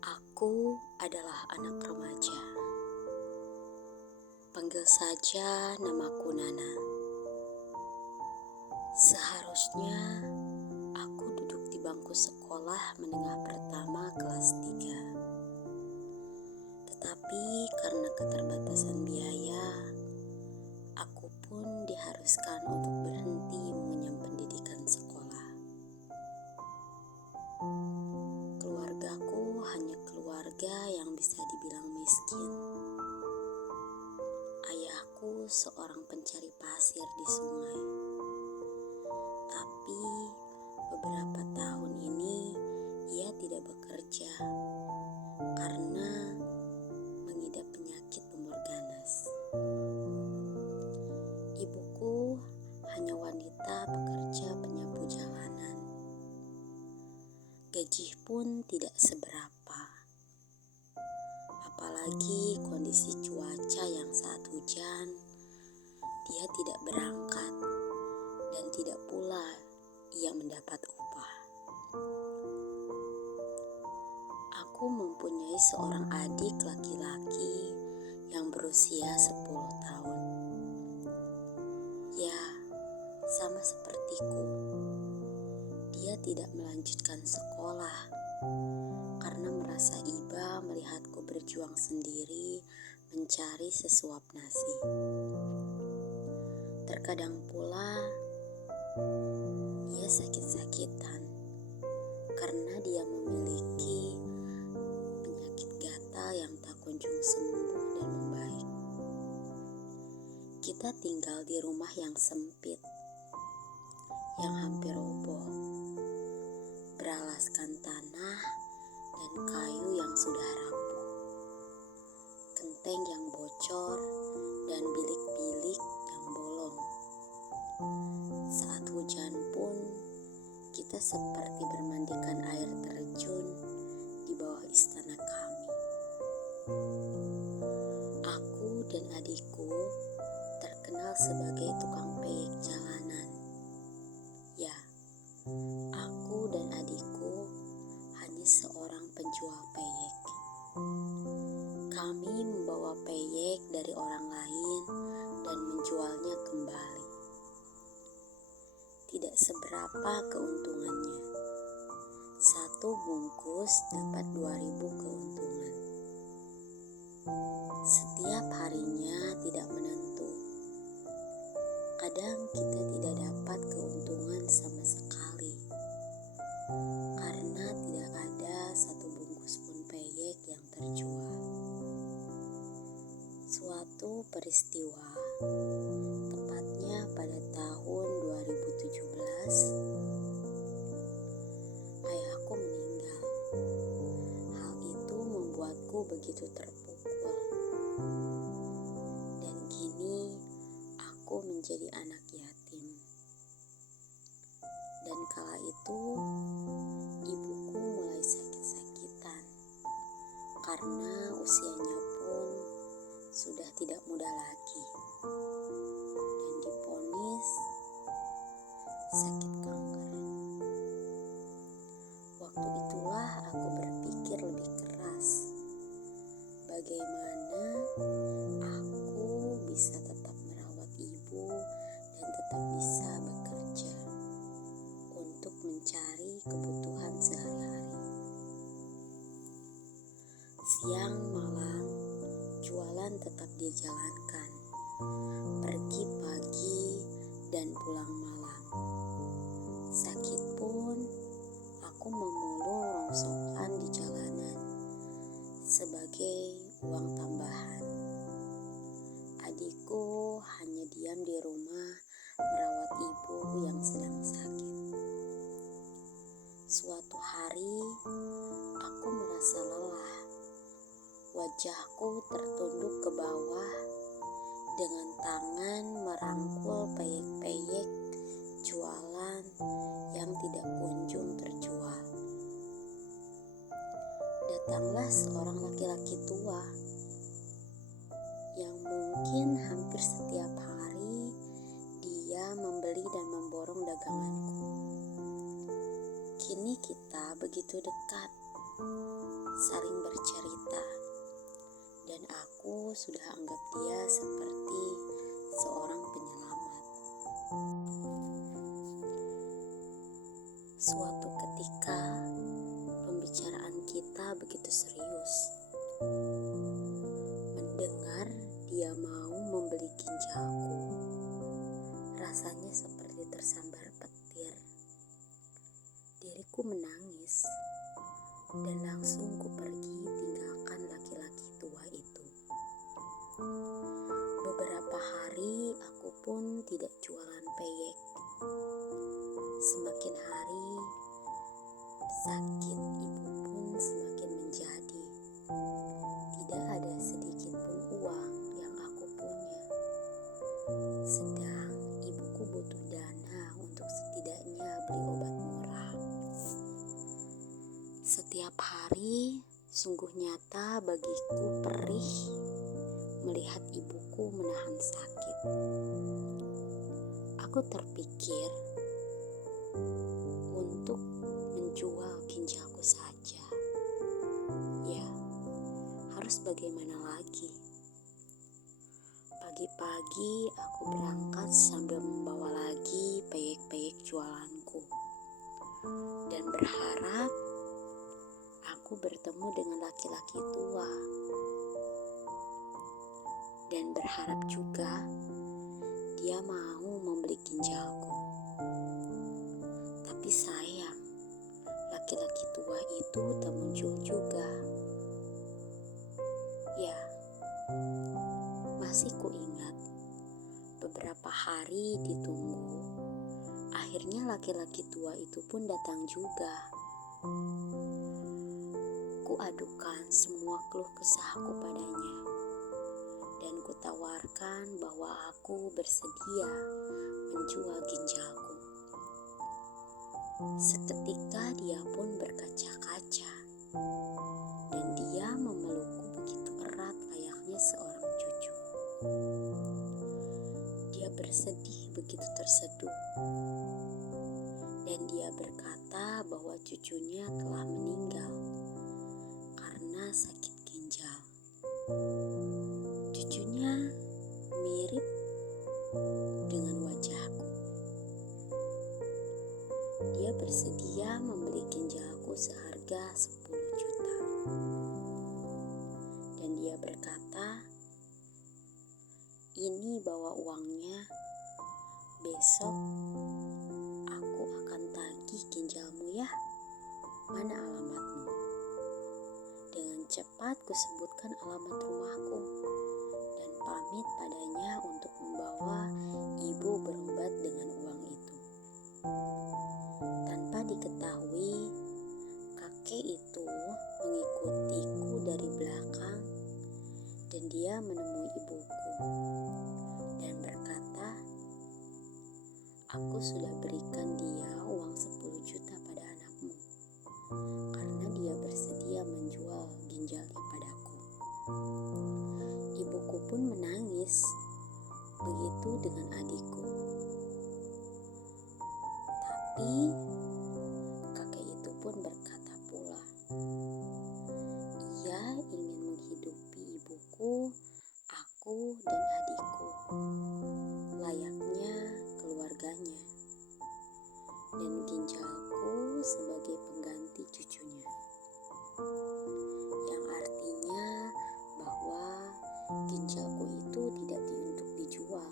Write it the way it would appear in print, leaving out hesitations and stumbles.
Aku adalah anak remaja. Panggil saja namaku Nana. Seharusnya aku duduk di bangku sekolah menengah pertama kelas 3. Tetapi karena keterbatasan biaya, aku pun diharuskan untuk berhenti mengenyam pendidikan sekolah. Keluargaku hanya keluarga yang bisa dibilang miskin. Ayahku seorang pencari pasir di sungai. Tapi beberapa tahun ini ia tidak bekerja karena mengidap penyakit tumor ganas. Ibuku hanya wanita pekerja penyapu jalanan. Gaji pun tidak seberapa. Apalagi kondisi cuaca yang saat hujan, dia tidak berangkat dan tidak pula ia mendapat upah. Aku mempunyai seorang adik laki-laki yang berusia 10 tahun. Ya, sama sepertiku. Dia tidak melanjutkan sekolah karena merasa iba melihatku berjuang sendiri mencari sesuap nasi. Terkadang pula ia sakit-sakitan karena dia memiliki penyakit gatal yang tak kunjung sembuh dan membaik. Kita tinggal di rumah yang sempit, yang hampir roboh, beralaskan tanah dan kayu yang sudah rapuh, genteng yang bocor dan bilik-bilik yang bolong. Saat hujan pun kita seperti bermandikan air terjun di bawah istana kami. Aku dan adikku terkenal sebagai tukang peyek jalanan. Ya, aku dan adikku hanya seorang penjual peyek. Kami membawa peyek dari orang lain dan menjualnya kembali. Tidak seberapa keuntungannya. Satu bungkus dapat 2.000 keuntungan. Setiap harinya tidak menentu. Kadang kita tidak dapat keuntungan sama sekali. Karena tidak ada satu bungkus pun peyek yang terjual. Suatu peristiwa, tepatnya pada tahun 2017, ayahku meninggal. Hal itu membuatku begitu terpukul. Dan kini aku menjadi anak yatim. Dan kala itu ibuku mulai sakit-sakitan karena usianya pun sudah tidak muda lagi dan divonis sakit kanker. Waktu itulah aku berpikir lebih keras, bagaimana aku bisa tetap merawat ibu dan tetap bisa bekerja untuk mencari kebutuhan sehari-hari. Siang malam jualan tetap dijalankan, pergi pagi dan pulang malam. Sakit pun aku memulung rongsokan di jalanan sebagai uang tambahan. Adikku hanya diam di rumah merawat ibu yang sedang sakit. Suatu hari aku merasa lelah. Wajahku tertunduk ke bawah dengan tangan merangkul peyek-peyek jualan yang tidak kunjung terjual. Datanglah seorang laki-laki tua yang mungkin hampir setiap hari dia membeli dan memborong daganganku. Kini kita begitu dekat, saling bercerita, dan aku sudah anggap dia seperti seorang penyelamat. Suatu ketika, pembicaraan kita begitu serius. Mendengar dia mau membeli ginjalku, rasanya seperti tersambar petir. Diriku menangis, dan langsung ku pergi tinggalkan laki-laki tua itu. Beberapa hari aku pun tidak jualan peyek. Semakin hari, sakit ibu pun semakin menjadi. Tidak ada sedikit pun uang yang aku punya. Sedang ibuku butuh dana untuk setidaknya beli obat murah. Setiap hari sungguh nyata bagiku perih melihat ibuku menahan sakit. Aku terpikir untuk menjual ginjalku saja. Ya, harus bagaimana lagi? Pagi-pagi aku berangkat sambil membawa lagi peyek-peyek jualanku, dan berharap aku bertemu dengan laki-laki tua, dan berharap juga dia mau membeli ginjalku. Tapi sayang, laki-laki tua itu tak muncul juga. Ya, masih kuingat beberapa hari ditunggu. Akhirnya laki-laki tua itu pun datang juga. Kuadukan semua keluh kesahku padanya, dan kutawarkan bahwa aku bersedia menjual ginjalku. Seketika dia pun berkaca-kaca, dan dia memelukku begitu erat layaknya seorang cucu. Dia bersedih begitu terseduh, dan dia berkata bahwa cucunya telah meninggal karena sakit ginjal. Cucunya mirip dengan wajahku. Dia bersedia membeli ginjalku seharga 10 juta. Dan dia berkata, "Ini bawa uangnya, besok aku akan tagih ginjalmu ya. Mana alamatmu?" Dengan cepat kusebutkan alamat rumahku dan pamit padanya untuk membawa ibu berobat dengan uang itu. Tanpa diketahui, kakek itu mengikutiku dari belakang, dan dia menemui ibuku dan berkata, "Aku sudah berikan dia uang 10 juta pada anakmu karena dia bersedia menjual ginjalnya padaku." Ibuku pun menangis, begitu dengan adikku. Tapi kakek itu pun berkata pula, ia ingin menghidupi ibuku, aku, dan adikku layaknya keluarganya, dan ginjalku sebagai pengganti cucunya. Yang artinya bahwa ginjalku itu tidak untuk dijual,